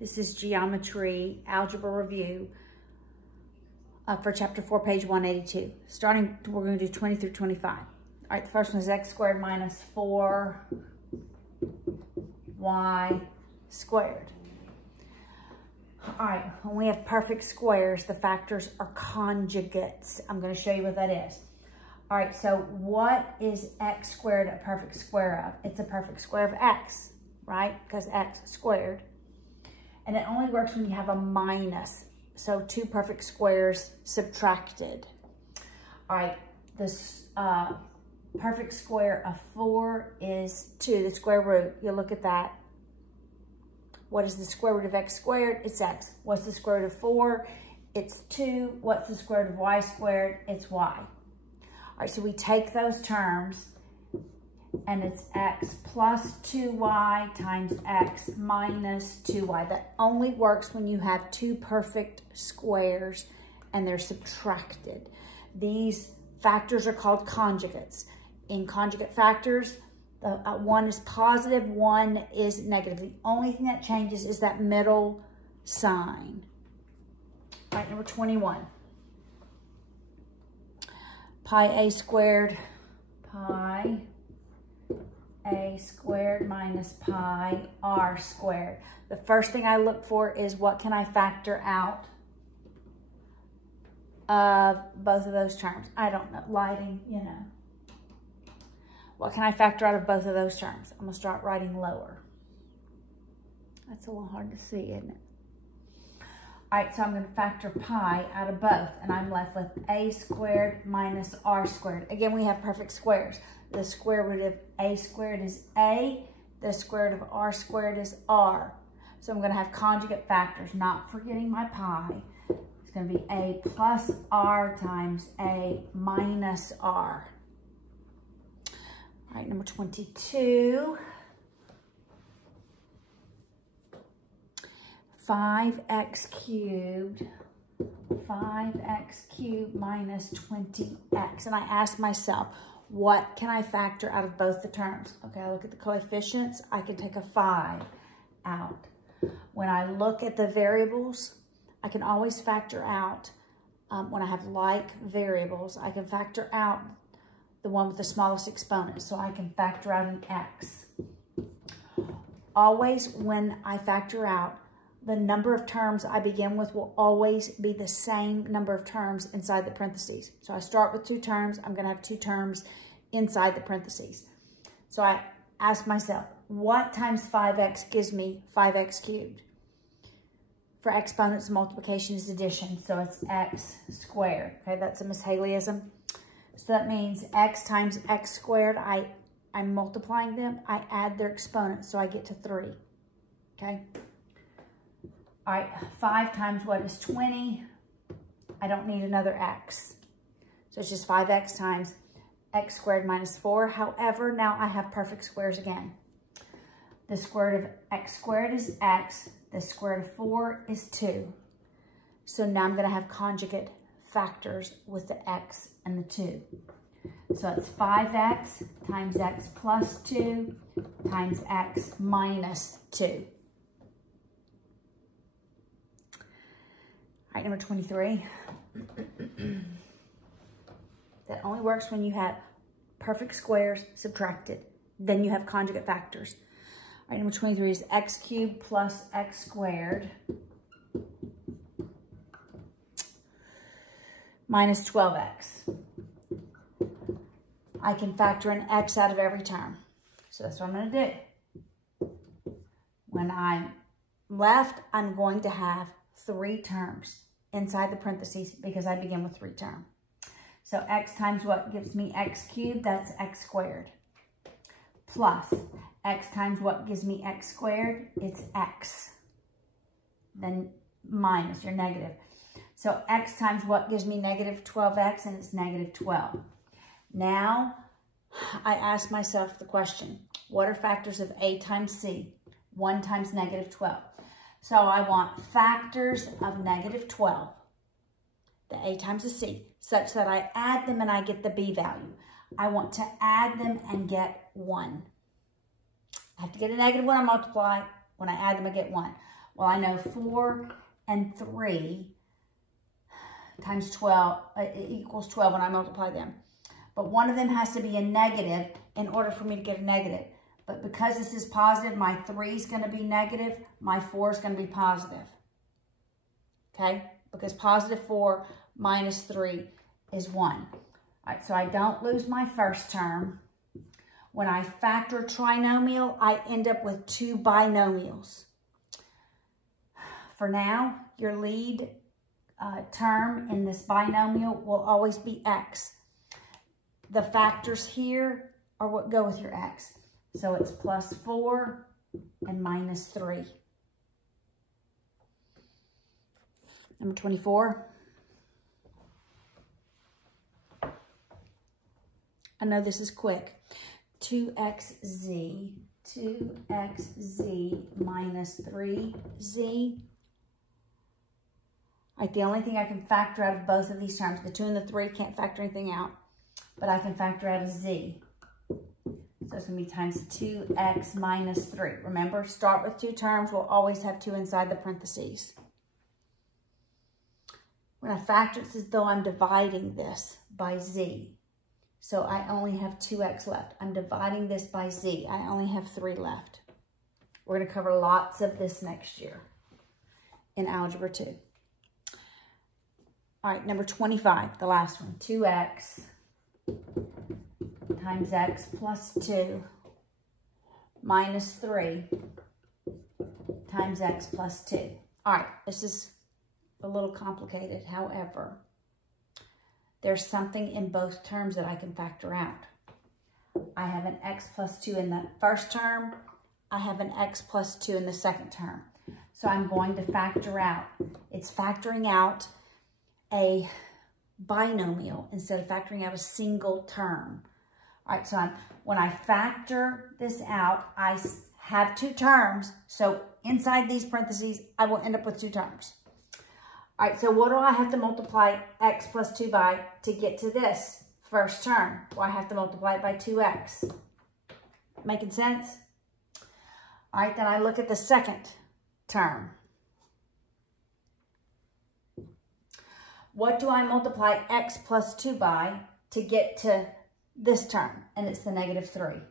This is Geometry Algebra Review for Chapter 4, page 182. Starting, we're going to do 20 through 25. All right, the first one is x squared minus 4y squared. All right, when we have perfect squares, the factors are conjugates. I'm going to show you what that is. All right, so what is x squared a perfect square of? It's a perfect square of x, right? Because x squared. And it only works when you have a minus. So two perfect squares subtracted. All right, this perfect square of 4 is 2, the square root. You look at that. What is the square root of x squared? It's x. What's the square root of 4? It's 2. What's the square root of y squared? It's y. All right, so we take those terms, and it's x plus 2y times x minus 2y. That only works when you have two perfect squares and they're subtracted. These factors are called conjugates. In conjugate factors, one is positive, one is negative. The only thing that changes is that middle sign. All right, number 21. Pi a squared minus pi r squared. The first thing I look for is what can I factor out of both of those terms? I don't know, lighting, you know. What can I factor out of both of those terms? I'm gonna start writing lower. That's a little hard to see, isn't it? All right, so I'm gonna factor pi out of both, and I'm left with a squared minus r squared. Again, we have perfect squares. The square root of a squared is a, the square root of r squared is r. So I'm gonna have conjugate factors, not forgetting my pi. It's gonna be a plus r times a minus r. All right, number 22. 5x cubed minus 20x. And I asked myself, what can I factor out of both the terms? Okay, I look at the coefficients, I can take a 5 out. When I look at the variables, I can always factor out, when I have like variables, I can factor out the one with the smallest exponent. So I can factor out an x. Always when I factor out, the number of terms I begin with will always be the same number of terms inside the parentheses. So I start with 2 terms. I'm going to have 2 terms inside the parentheses. So I ask myself, what times 5x gives me 5x cubed? For exponents, multiplication is addition. So it's x squared. Okay, that's a Miss Haleyism. So that means x times x squared. I'm multiplying them. I add their exponents, so I get to 3. Okay. All right, 5 times what is 20? I don't need another x. So it's just 5x times x squared minus 4. However, now I have perfect squares again. The square root of x squared is x. The square root of 4 is 2. So now I'm going to have conjugate factors with the x and the 2. So it's 5x times x plus 2 times x minus 2. All right, number 23. That only works when you have perfect squares subtracted. Then you have conjugate factors. All right, number 23 is x cubed plus x squared minus 12x. I can factor an x out of every term. So that's what I'm going to do. When I'm left, I'm going to have 3 terms inside the parentheses because I begin with 3 terms. So x times what gives me x cubed? That's x squared. Plus x times what gives me x squared? It's x. Then minus your negative. So x times what gives me negative 12x, and it's negative 12. Now I ask myself the question, what are factors of a times c? 1 times negative 12. So I want factors of negative 12, the a times the c, such that I add them and I get the b value. I want to add them and get 1. I have to get a negative when I multiply. When I add them, I get 1. Well, I know 4 and 3 times 12 equals 12 when I multiply them. But one of them has to be a negative in order for me to get a negative. But because this is positive, my 3 is going to be negative, my 4 is going to be positive. Okay? Because positive 4 minus 3 is 1. All right, so I don't lose my first term. When I factor trinomial, I end up with 2 binomials. For now, your lead term in this binomial will always be x. The factors here are what go with your x. So it's plus 4 and minus 3. Number 24. I know this is quick. 2xz minus 3z. Right, the only thing I can factor out of both of these terms, the 2 and the 3, can't factor anything out, but I can factor out a z. So it's going to be times 2x minus 3. Remember, start with 2 terms. We'll always have 2 inside the parentheses. When I factor, it's as though I'm dividing this by z. So I only have 2x left. I'm dividing this by z. I only have 3 left. We're going to cover lots of this next year in Algebra 2. All right, number 25, the last one. 2x times x plus 2 minus 3 times x plus 2. All right, this is a little complicated. However, there's something in both terms that I can factor out. I have an x plus 2 in the first term. I have an x plus 2 in the second term. So I'm going to factor out. It's factoring out a binomial instead of factoring out a single term. All right, so when I factor this out, I have 2 terms. So inside these parentheses, I will end up with 2 terms. All right, so what do I have to multiply x plus 2 by to get to this first term? Well, I have to multiply it by 2x. Making sense? All right, then I look at the second term. What do I multiply x plus 2 by to get to this term? And it's the negative 3.